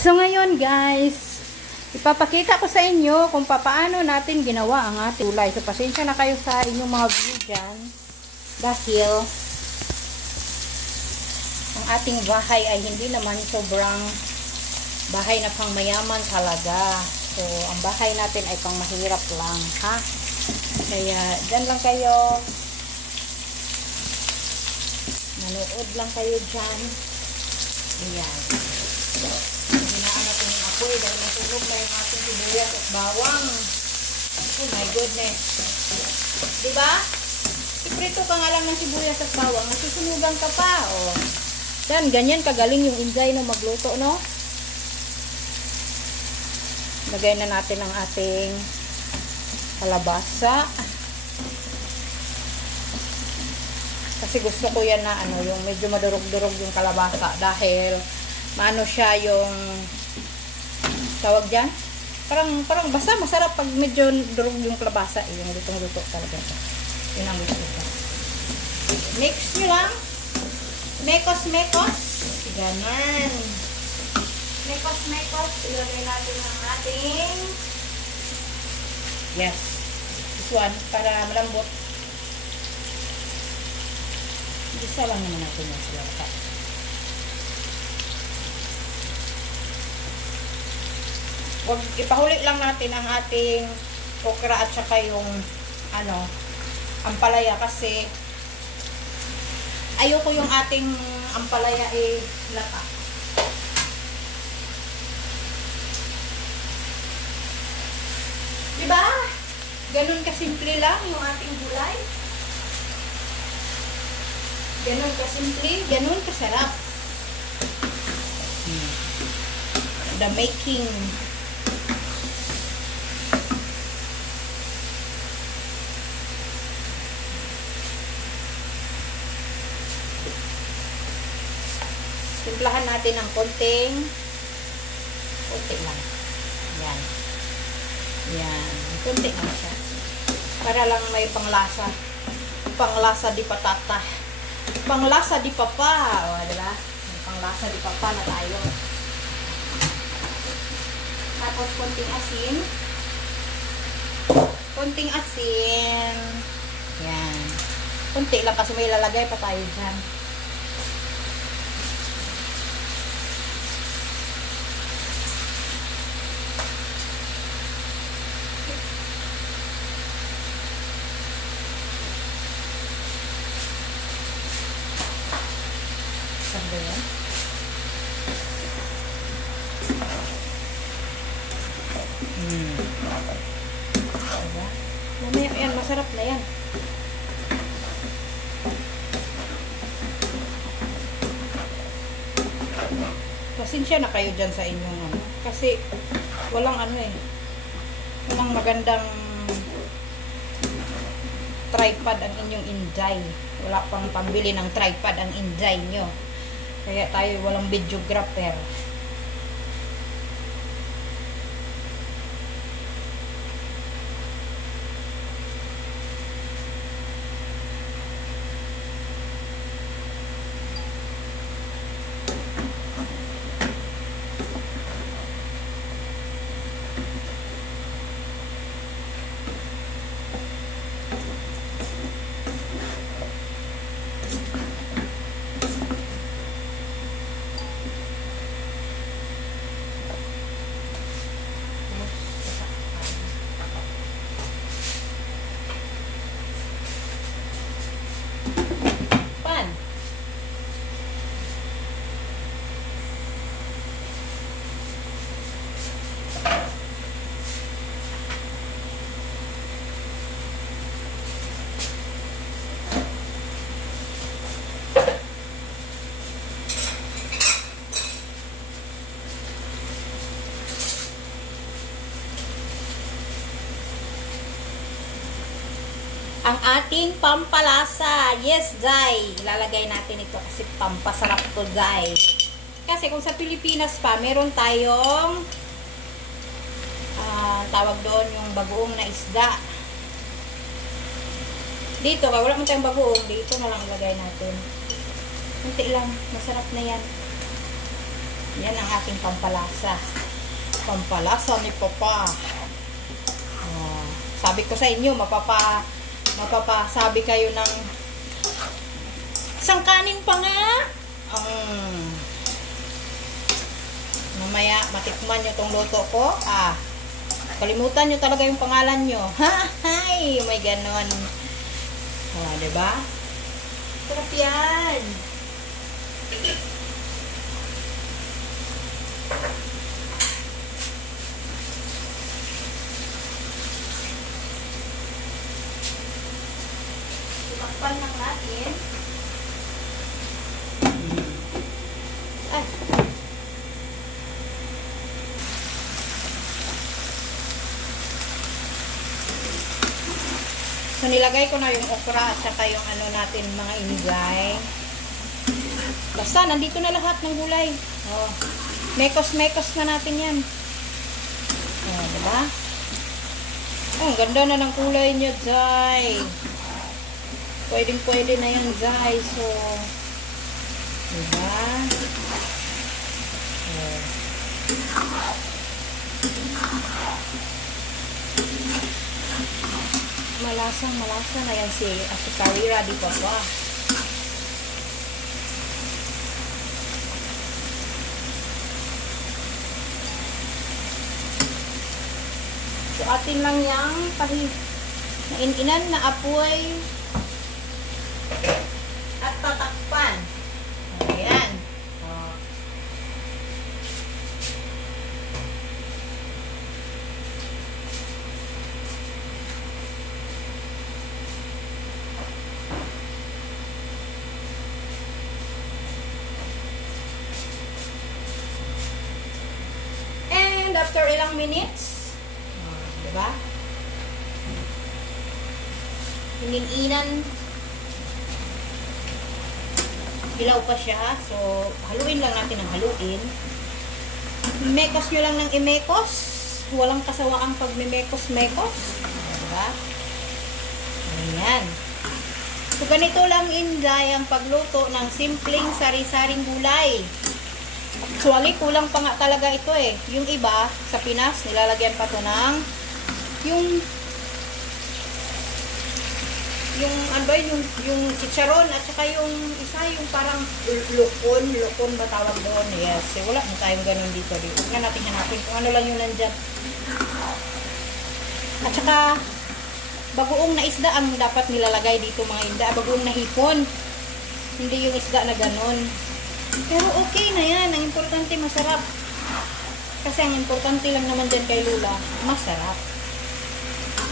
So ngayon guys, ipapakita ko sa inyo kung paano natin ginawa ang ating gulay. So pasensya na kayo sa inyong mga view dyan. Dahil ang ating bahay ay hindi naman sobrang bahay na pang mayaman talaga. So ang bahay natin ay pang mahirap lang, ha? Kaya dyan lang kayo. Manood lang kayo dyan. Ayan. Hinaan natin yung apoy dahil natulog na yung ating sibuyas at bawang. Oh my goodness. Diba? Iprito ka nga lang ng sibuyas at bawang. Masusunugan ka pa. Oh. Yan, ganyan kagaling yung Inday na magluto, no? Lagay na natin ang ating kalabasa. Kasi gusto ko yan na yung medyo madurog-durog yung kalabasa dahil maano siya yung tawag dyan. Parang basta masarap pag medyo durog yung kalabasa. Yung lutong-luto talaga siya. Yun ang gusto ko. Mix nyo lang. Mekos-mekos. Ganon. Mekos-mekos. Ilagay natin ang ating yes. This one para malambot. Isa lang naman natin yung silata. Huwag ipahuli lang natin ang ating okra at saka yung ampalaya kasi ayoko yung ating ampalaya lata. Diba? Ganun kasimple lang yung ating gulay. Ganun kasimple, ganun kasarap. The making. Simplahan natin ng konti lang. Yan. Yan. Konti lang siya. Para lang may panglasa. Panglasa di patata. Panglasa di papa. O, diba? May panglasa di papa na tayo. Tapos konting asin. Konting asin. Yan. Konti lang kasi may lalagay pa tayo dyan. Sando yan. Diba? Mamaya yan, masarap na yan. Pasensya na kayo dyan sa inyong kasi walang walang magandang tripod ang inyong Inday. Wala pang pambili ng tripod ang Inday nyo. Kaya tayo walang videographer. Ang ating pampalasa. Yes, guys. Ilalagay natin ito kasi pampasarap to, guys. Kasi kung sa Pilipinas pa, meron tayong tawag doon yung bagoong na isda. Dito, wala mo tayong bagoong. Dito na lang ilagay natin. Kunti lang. Masarap na yan. Yan ang ating pampalasa. Pampalasa ni Papa. Oh, sabi ko sa inyo, mapapasabi kayo ng isang kanin pa nga. Mamaya, matikman nyo tong luto ko. Kalimutan nyo talaga yung pangalan nyo. Hay! May ganon. Diba? Sarap yan. Takpan lang natin. Ay. So, nilagay ko na yung okra at saka yung ano natin, mga inigay. Basta, nandito na lahat ng gulay. Oh. Mekos-mekos na natin yan. Diba? Ang ganda na ng kulay niya, Zay. Pwedeng-pwede na yan, Zay. So, diba? Malasa na yan si Karira di Papa. So, atin lang yung naininan na apoy at tatakpan. Ayan. And after ilang minutes, diba? Iniinan. Hilaw pa siya. So, haluin lang natin ang haluin. Imekos nyo lang ng imekos. Walang kasawaang pag mimekos-mekos. Diba? Ayan. So, ganito lang, Inday, ang pagluto ng simpleng sari-saring gulay. Actually, kulang pa nga talaga ito eh. Yung iba, sa Pinas, nilalagyan pa to ng yung chicharon at saka yung isa, yung parang lukon ba tawag doon? Yes. Wala na tayong ganun dito. Huwag na natin hanapin kung ano lang yung nandyan. At saka, bagoong na isda ang dapat nilalagay dito, mga Inday. Bagoong na hipon. Hindi yung isda na ganun. Pero okay na yan. Ang importante, masarap. Kasi ang importante lang naman dyan kay Lula, masarap.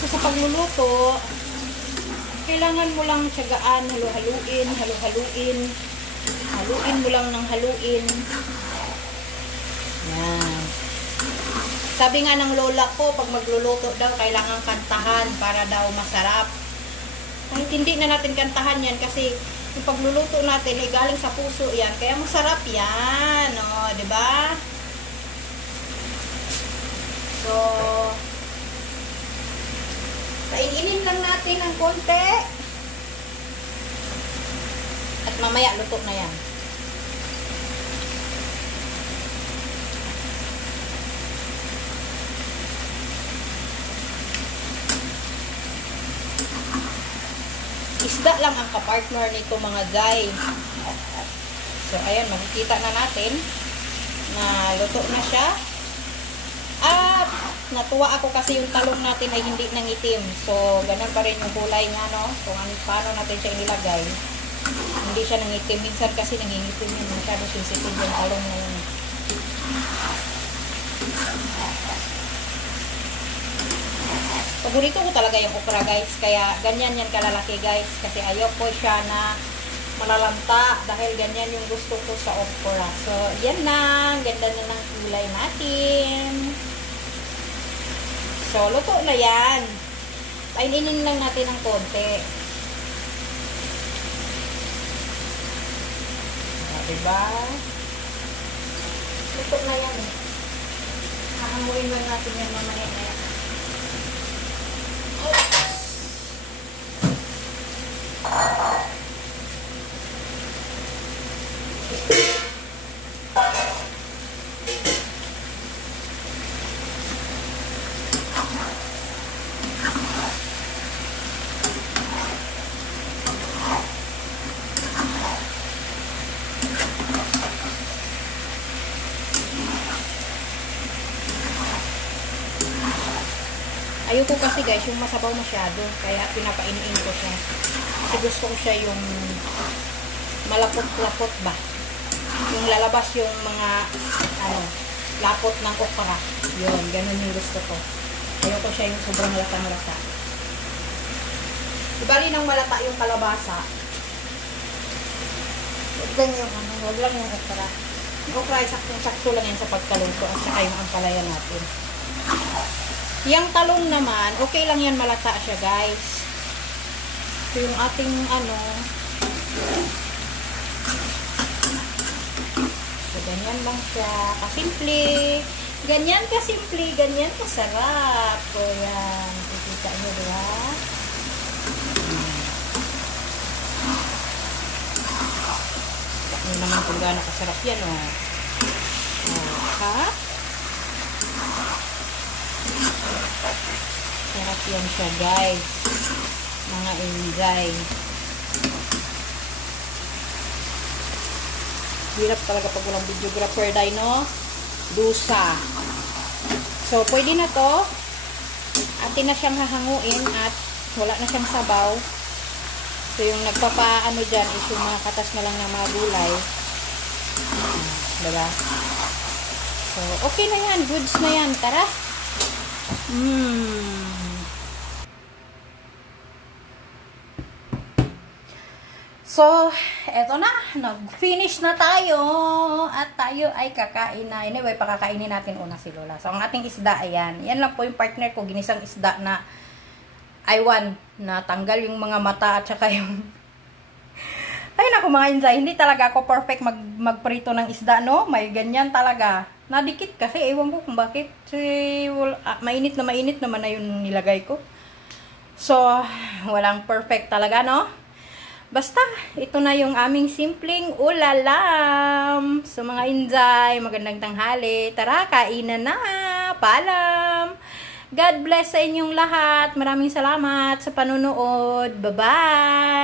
So, sa pagluluto, kailangan mo lang tiyagaan, halu-haluin. Haluin mo lang ng haluin. Yan. Sabi nga ng lola ko, pag magluluto daw, kailangan kantahan para daw masarap. Kahit hindi na natin kantahan yan kasi yung pagluluto natin ay galing sa puso yan. Kaya masarap yan. O, diba? So, painginin lang natin ng konti. At mamaya, luto na yan. Isda lang ang kapartner nito, mga guy. So, ayan, makikita na natin na luto na siya. At natuwa ako kasi yung talong natin ay hindi nangitim. So, ganun pa rin yung kulay nga, no? Kung paano natin siya inilagay. Hindi siya nangitim. Minsan kasi nangingitim yun. Masyado sensitive yung talong na yun. Paborito ko talaga yung okra, guys. Kaya ganyan yan kalalaki, guys. Kasi ayaw ko siya na malalanta. Dahil ganyan yung gusto ko sa okra. So, yan na. Ganda na ng kulay natin. So, luto na yan. Paininin lang natin ng konti. Diba? Luto na yan. Hahanguin lang natin yan mamaya na yan. ko kasi guys, yung masabaw masyado. Kaya pinapainiin ko siya. Kasi gusto ko siya yung malapot-lapot ba. Yung lalabas yung mga, lapot ng okra. Yun, ganun yung gusto ko. Ayoko siya yung sobrang latang-lata. Ibali ng malata yung kalabasa. Huwag lang yung huwag lang yung okra. Yung okra, sakto lang yan sa pagkaluto at saka yung ampalaya natin. Yung talong naman, okay lang yan malata siya guys. So yung ating so ganyan lang siya. Kasimple. Ganyan kasimple, ganyan kasarap. So yan, kikita nyo diba? Ano naman kung gaano kasarap yan, oh. Ha? Sarap yan siya, guys. Mga injay. Hirap talaga pag walang videographer, no? Dusa. So, pwede na to. Atin na siyang hahanguin at wala na siyang sabaw. So, yung nagpapaano dyan is yung mga katas na lang ng mga gulay. Diba? So, okay na yan. Goods na yan. Tara. So, eto na. Nag-finish na tayo. At tayo ay kakain na. Anyway, pakakainin natin una si Lola. So, ang ating isda, ayan. Yan lang po yung partner ko. Ginisang isda na aywan. Na tanggal yung mga mata at saka yung... Ay, naku mga inzay. Hindi talaga ako perfect magprito ng isda, no? May ganyan talaga. Nadikit kasi. Ewan ko kung bakit. Mainit naman na yung nilagay ko. So, walang perfect talaga, no? Basta, ito na yung aming simpleng ulalam. So, mga inzay, magandang tanghali. Tara, kainan na. Paalam. God bless sa inyong lahat. Maraming salamat sa panunood. Bye-bye.